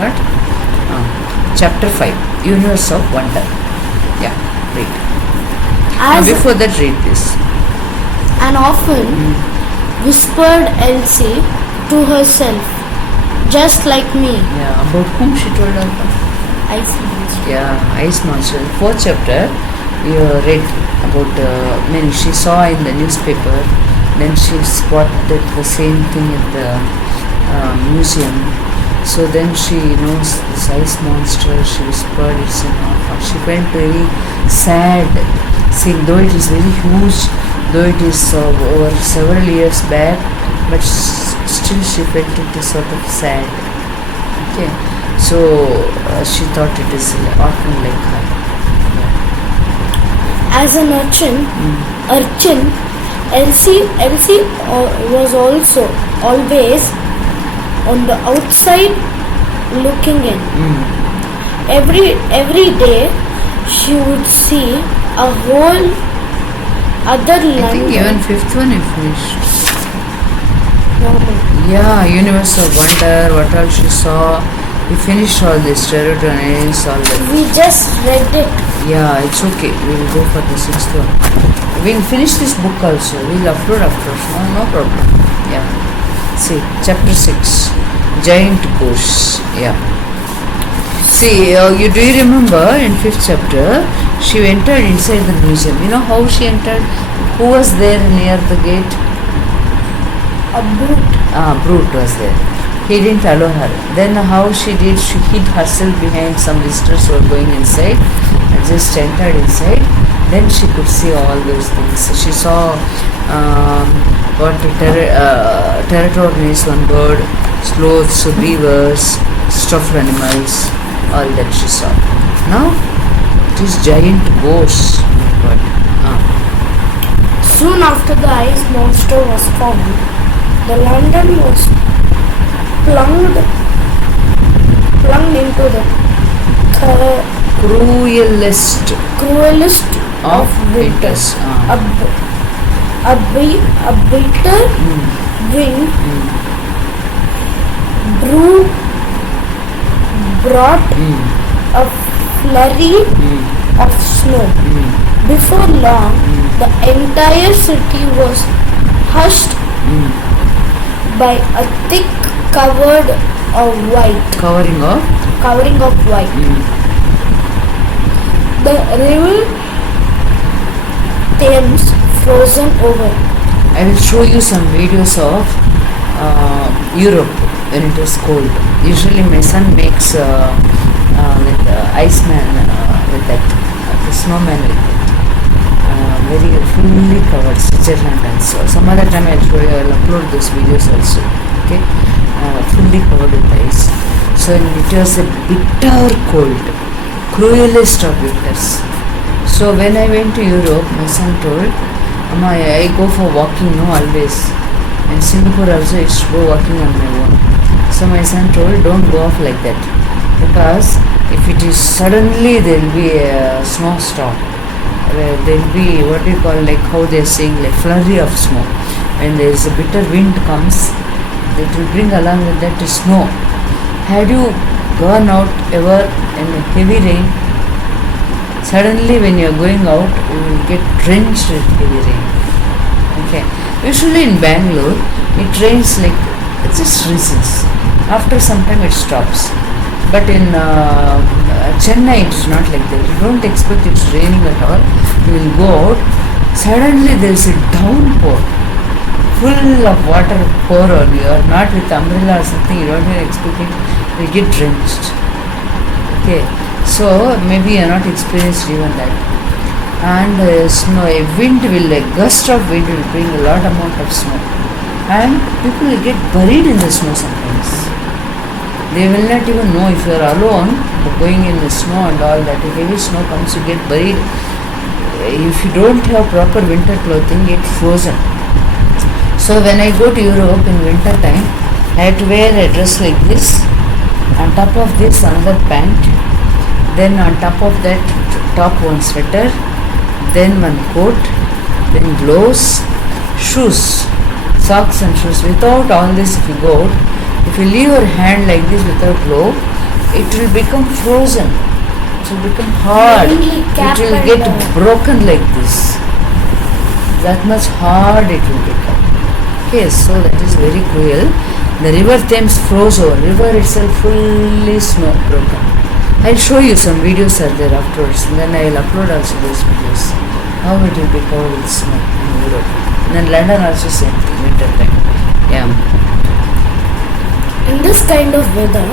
start. Chapter 5, Universe of Wonder. Yeah, read. Before that, read this. And often whispered Elsie to herself, just like me. Yeah, about whom she told her? Ice monster. Yeah, Ice Monster. 4th chapter, we read about, she saw in the newspaper, then she spotted the same thing in the museum. So then she knows this Ice Monster, she whispered it's in her heart. She felt very sad, seeing though it is very huge, though it is over several years back, but still she felt it is sort of sad. Okay, so she thought it is often like her. As an urchin, Elsie was also always on the outside looking in. Every day she would see a whole other London. I think even 5th one you finished. Normal. Yeah, Universe of Wonder, what all she saw. We finished all this, serotonin, all that. We just read it. Yeah, it's okay. We'll go for the 6th one. We'll finish this book also. We'll upload after. No problem. Yeah. See, chapter 6, Giant Ghosts. Yeah. See, do you remember in 5th chapter, she entered inside the museum. You know how she entered? Who was there near the gate? A brute. Brute was there. He didn't allow her. Then how she did, she hid herself behind some visitors who were going inside and just entered inside. Then she could see all those things. So she saw territories, one bird, sloths, beavers, stuffed animals, all that she saw. Now it is giant ghosts. Soon after the ice monster was found, the London was plunged into the cruellest of winters. A bitter wind brought a flurry of snow. Before long, the entire city was hushed by a thick covering of white. The river Thames frozen over. I will show you some videos of Europe when it is cold. Usually my son makes with Iceman with that, the snowman with it. Very fully covered, Switzerland and so. Some other time I will upload those videos also. Okay, fully covered with ice. So it was a bitter cold, cruellest of winters. So when I went to Europe, my son told, Amma, I go for walking, no, always. In Singapore also, it's go walking on my own. So my son told, don't go off like that, because if it is suddenly there will be a snowstorm. There will be what we call, like how they are saying, like flurry of snow. When there is a bitter wind comes, it will bring along with that snow. Had you gone out ever in a heavy rain? Suddenly when you are going out, you will get drenched with heavy rain. Okay. Usually in Bangalore, it rains like it just drizzles. After some time it stops. But in Chennai, it is not like that. You don't expect it's raining at all. You will go out. Suddenly there is a downpour, full of water pour on you, or not with umbrella or something. You don't even expect it. You get drenched. Okay. So maybe you are not experienced even that. And snow, a wind will, a gust of wind will bring a lot amount of snow. And people will get buried in the snow sometimes. They will not even know if you are alone, going in the snow and all that. If heavy snow comes, you get buried. If you don't have proper winter clothing, get frozen. So when I go to Europe in winter time, I have to wear a dress like this. On top of this, another pant. Then on top of that, top one sweater. Then one coat. Then gloves, shoes, socks and shoes. Without all this, if you go out, if you leave your hand like this without glove, it will become frozen. It will become hard. Mainly cap It will and get down. broken like this. That much hard it will become. Okay, so that is very cruel. The river Thames froze over. River itself fully snow broken. I'll show you some videos are there afterwards. And then I will upload also those videos. How it will be covered with snow in Europe. And then London also same thing, winter time. Yeah. In this kind of weather,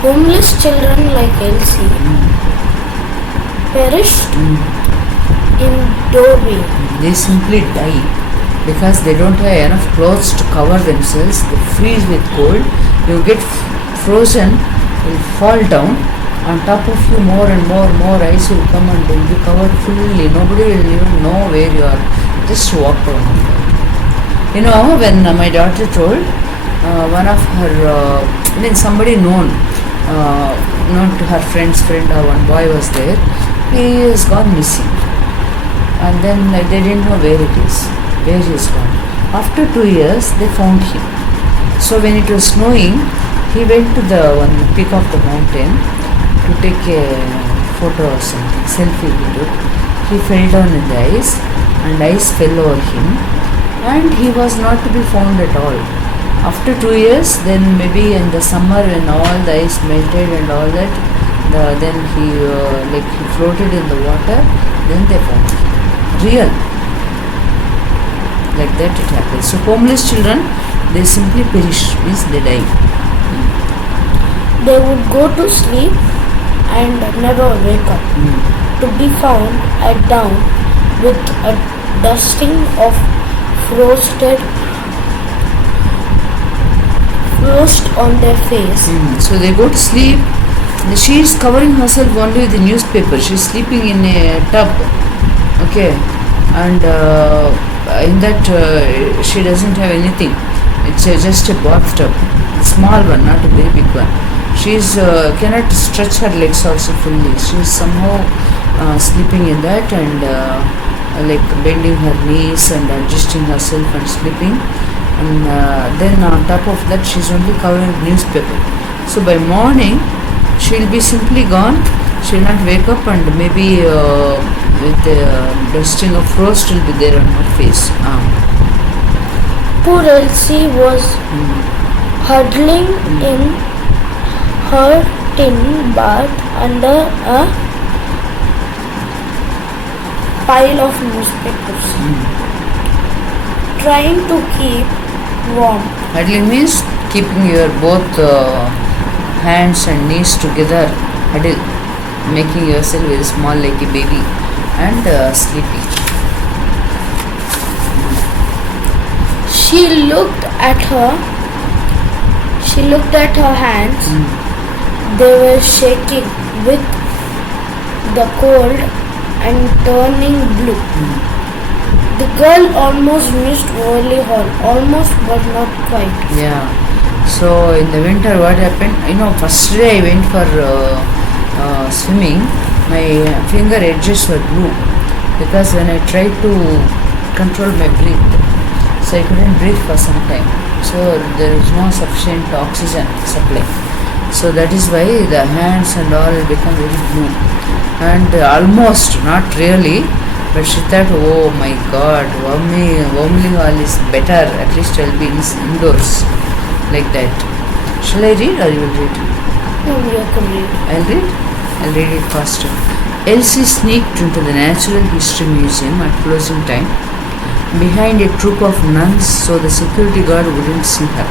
homeless children like Elsie perished in doorway. They simply die because they don't have enough clothes to cover themselves. They freeze with cold. You get frozen, you'll fall down. On top of you, more and more ice will come and will be covered fully. Nobody will even know where you are. Just walk around. You know, when my daughter told one of her, somebody known to her friend's friend, one boy was there. He has gone missing, and then they didn't know where it is, where he is gone. After 2 years, they found him. So when it was snowing, he went to the one peak of the mountain to take a photo or something, selfie he took. He fell down in the ice, and ice fell over him, and he was not to be found at all. After 2 years, then maybe in the summer when all the ice melted and all that, then he floated in the water. Then they found him. Real. Like that it happens. So homeless children, they simply perish, means they die. They would go to sleep and never wake up, to be found at dawn with a dusting of frost on their face. So they go to sleep. She is covering herself only with the newspaper. She is sleeping in a tub. Okay, and in that she doesn't have anything. It's just a bathtub, a small one, not a very big one. She is cannot stretch her legs also fully. She is somehow sleeping in that and bending her knees and adjusting herself and sleeping. And then on top of that, she is only covering with newspaper. So by morning, she will be simply gone. She will not wake up, and maybe with the dusting of frost will be there on her face. Poor Elsie was huddling in her tin bath under a pile of newspapers, trying to keep warm. Huddling means keeping your both hands and knees together. Huddle, making yourself very small like a baby and sleepy. She looked at her hands. They were shaking with the cold and turning blue. The girl almost missed Worley Hall, almost but not quite. Yeah. So in the winter, what happened? First day I went for swimming. My finger edges were blue because when I tried to control my breath, so I couldn't breathe for some time. So there is no sufficient oxygen supply. So that is why the hands and all become very blue. And almost, not really, but she thought, oh my God, Wormling Hall is better. At least I'll be indoors, like that. Shall I read or you will read? No, you can read. I'll read it faster. Elsie sneaked into the Natural History Museum at closing time, behind a troop of nuns, so the security guard wouldn't see her.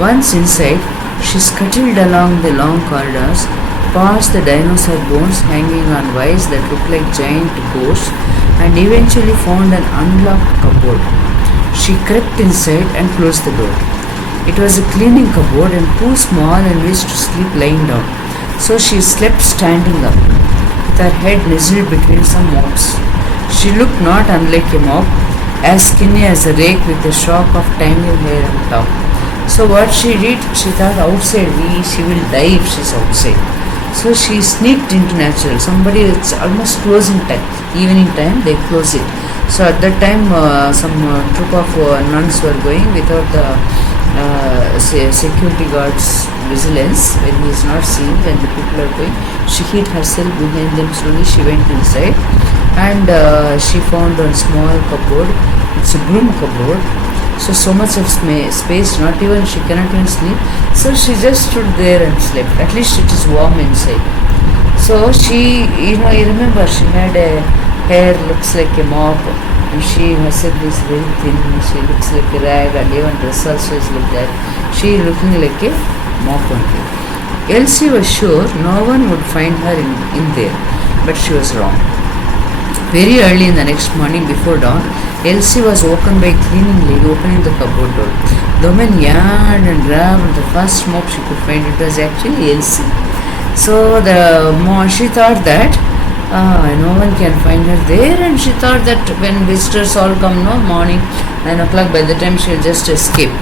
Once inside, she scuttled along the long corridors, past the dinosaur bones hanging on wires that looked like giant ghosts, and eventually found an unlocked cupboard. She crept inside and closed the door. It was a cleaning cupboard and too small in which to sleep lying down, so she slept standing up, with her head nestled between some mops. She looked not unlike a mop, as skinny as a rake with a shock of tangled hair on top. So what she did, she thought outside, she will die if she's outside. So she sneaked into Natural. It's almost closing time, evening time, they close it. So at that time, some troop of nuns were going without the security guard's vigilance. When he is not seen, when the people are going, she hid herself behind them. Slowly she went inside, and she found a small cupboard. It's a broom cupboard. So much of space, not even, she cannot even sleep. So she just stood there and slept. At least it is warm inside. So she, you remember, she had a hair looks like a mop, and she herself is very thin. She looks like a rag, and even dress also is like that. She looking like a mop only. Elsie was sure no one would find her in there, but she was wrong. Very early in the next morning before dawn, Elsie was woken by a cleaning lady opening the cupboard door. The woman yawned and grabbed the first mop she could find. It was actually Elsie. So she thought that no one can find her there, and she thought that when visitors all come, no, morning 9 o'clock, by the time she'll just escape.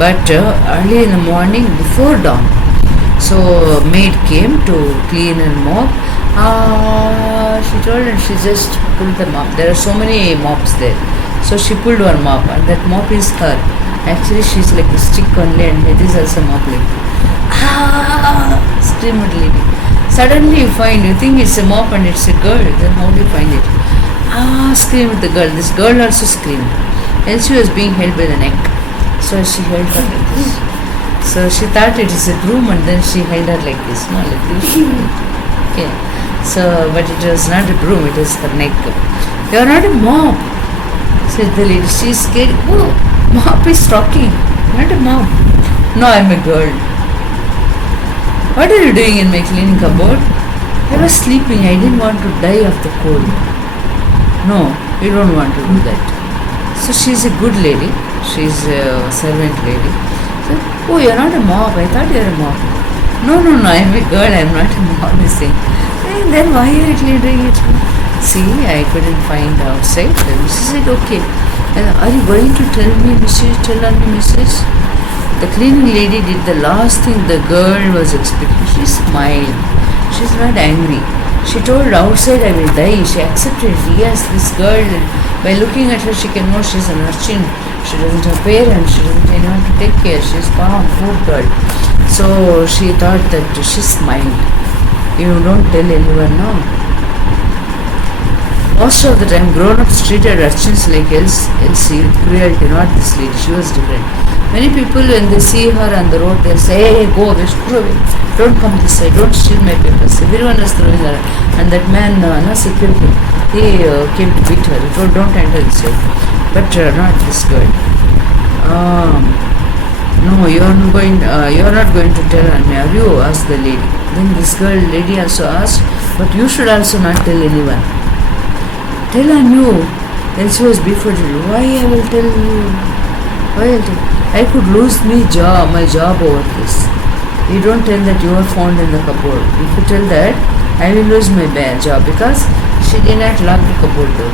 But early in the morning before dawn, so maid came to clean and mop. She told, and she just pulled the mop. There are so many mops there. So she pulled one mop, and that mop is her. Actually, she's like a stick only, and it is also mop like. Screamed lady. Suddenly you think it's a mop and it's a girl. Then how do you find it? Screamed the girl. This girl also screamed. Elsie was being held by the neck. So she held her like this. So she thought it is a broom, and then she held her like this. No, like this. Okay. So, but it was not a broom, it was her neck. You are not a mop, said the lady. She is scared. Oh, mop is talking. Not a mop. No, I am a girl. What are you doing in my cleaning cupboard? I was sleeping. I didn't want to die of the cold. No, you don't want to do that. So she is a good lady. She is a servant lady. So, oh, you are not a mop. I thought you were a mop. No, I am a girl. I am not a mop. He saying. And then why are you doing it? See, I couldn't find outside. The missus said, okay. And are you going to tell me, Mrs.? Tell on me, Mrs.? The cleaning lady did the last thing the girl was expecting. She smiled. She's not angry. She told outside I will die. She accepted. Yes, this girl, by looking at her, she can know she's an urchin. She doesn't have parents. She doesn't have anyone to take care. She's calm, good girl. So she thought that she smiled. You don't tell anyone, no? Most of the time, grown-ups treated urchins like Elsie with cruelty, not this lady. She was different. Many people, when they see her on the road, they'll say, hey, go away, screw away. Don't come this side, don't steal my papers. Everyone is throwing her. And that man, security, he came to beat her. He told, don't enter this way. But not this girl. No, you are not going to tell on me, are you? Asked the lady. Then this lady also asked, but you should also not tell anyone. Tell on you. Elsie was befuddled. Why I will tell you? Why I will tell? I could lose my job over this. You don't tell that you are found in the cupboard. If you tell that, I will lose my job because she did not lock the cupboard door.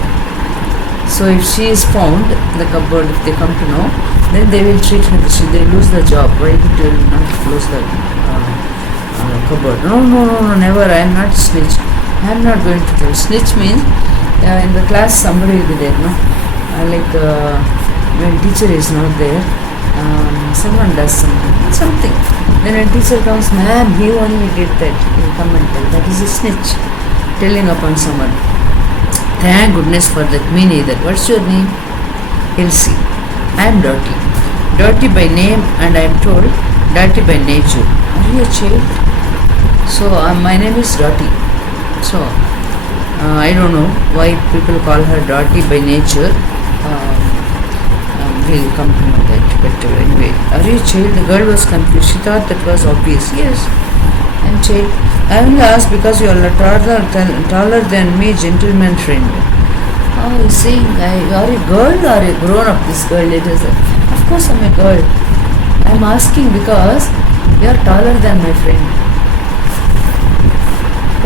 So if she is found in the cupboard, if they come to know, then they will treat her. They lose the job. Why did you not close the cupboard? No, never. I am not a snitch. I am not going to tell. Snitch means in the class somebody will be there, no? When teacher is not there, someone does something. Then a teacher comes, ma'am, he only did that. He will come and tell. That is a snitch, telling upon someone. Thank goodness for that. Me neither. What's your name? Elsie. I am Dottie. Dottie by name, and I am told Dottie by nature. Are you a child? So my name is Dottie. So I don't know why people call her Dottie by nature. We'll come to know that. But anyway, are you a child? The girl was confused. She thought that was obvious. Yes, I'm child. I only asked because you are taller than me, gentleman friend. Oh, you see, are you a girl or a grown up? This girl, it is. Of course, I'm a girl. I'm asking because you are taller than my friend.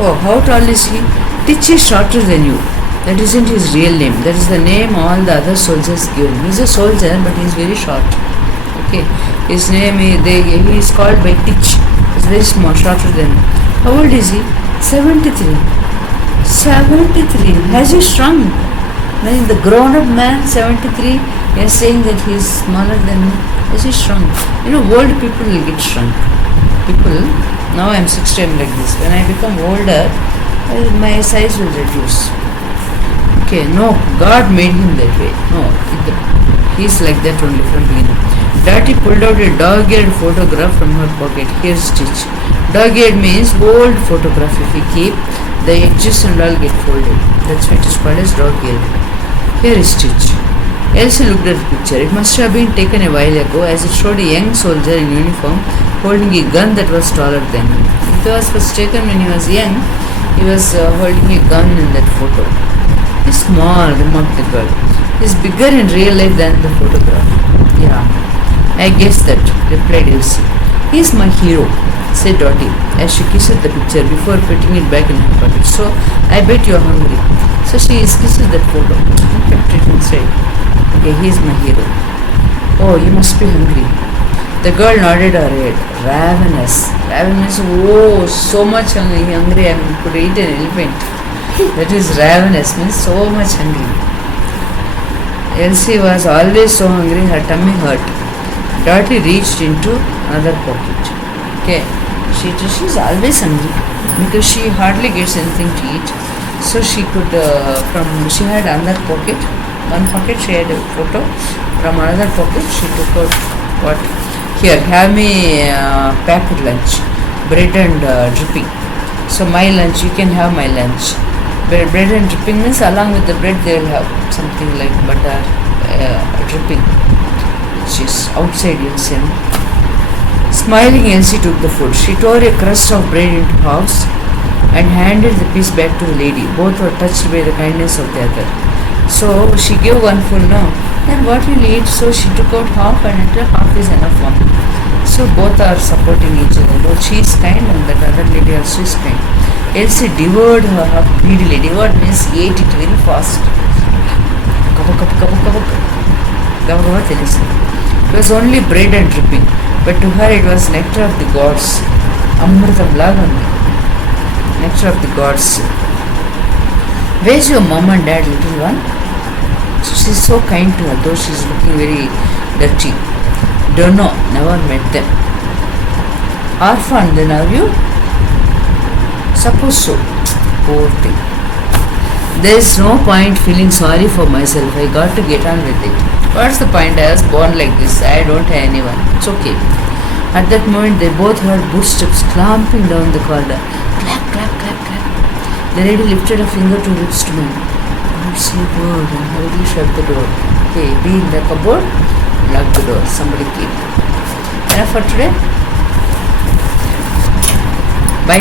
Oh, how tall is he? Titch is shorter than you. That isn't his real name. That is the name all the other soldiers give him. He's a soldier, but he's very short. Okay. His name he is called by Titch. He's very small, shorter than me. How old is he? 73. 73. Has he shrunk? When the grown-up man, 73, is saying that he is smaller than me, is he shrunk? Old people will get shrunk. People, now I'm 60, I'm like this. When I become older, my size will reduce. Okay, no, God made him that way. No, he's like that only from beginning. Daddy pulled out a dog-eared photograph from her pocket. Here's Stitch. Dog-eared means old photograph. If we keep, the edges and all get folded. That's why it is called as dog-eared. Here is Stitch. Elsie looked at the picture. It must have been taken a while ago, as it showed a young soldier in uniform holding a gun that was taller than him. It was first taken when he was young. He was holding a gun in that photo. He's small, remarked the girl. He's bigger in real life than the photograph. Yeah, I guess that, replied Elsie. He's my hero, said Dottie, as she kissed the picture before putting it back in her pocket. So, I bet you're hungry. So she kisses that photo and kept it inside. Okay, he's my hero. Oh, you must be hungry. The girl nodded her head. Ravenous. Ravenous, oh, so much hungry. I could eat an elephant. That is ravenous, means so much hungry. Elsie was always so hungry, her tummy hurt. Dottie reached into another pocket. Okay, she's always hungry because she hardly gets anything to eat. So she could, she had another pocket. One pocket she had a photo. From another pocket she took out what? Here, have me packed lunch. Bread and dripping. So my lunch, you can have my lunch. Bread and dripping means along with the bread they will have something like butter dripping, which is outside Elsie. Smiling, Elsie took the food. She tore a crust of bread into halves and handed the piece back to the lady. Both were touched by the kindness of the other. So she gave one full now. Then what will you eat? So she took out half and half is enough one. So both are supporting each other. Both she is kind and that other lady also is kind. Elsie devoured her half greedily. Devoured means ate it very fast. It was only bread and dripping, but to her it was nectar of the gods. Amritam lagandi. Nectar of the gods. Where's your mom and dad, little one? She's so kind to her, though she's looking very dirty. Don't know, never met them. Orphan, then are you? Suppose so. Poor thing. There is no point feeling sorry for myself. I got to get on with it. What's the point? I was born like this. I don't have anyone. It's okay. At that moment, they both heard footsteps clamping down the corridor. Clap, clap, clap, clap. The lady lifted a finger to lips to mine. Don't say a word and hurriedly shut the door. Okay, be in the cupboard, lock the door. Somebody came. Enough for today?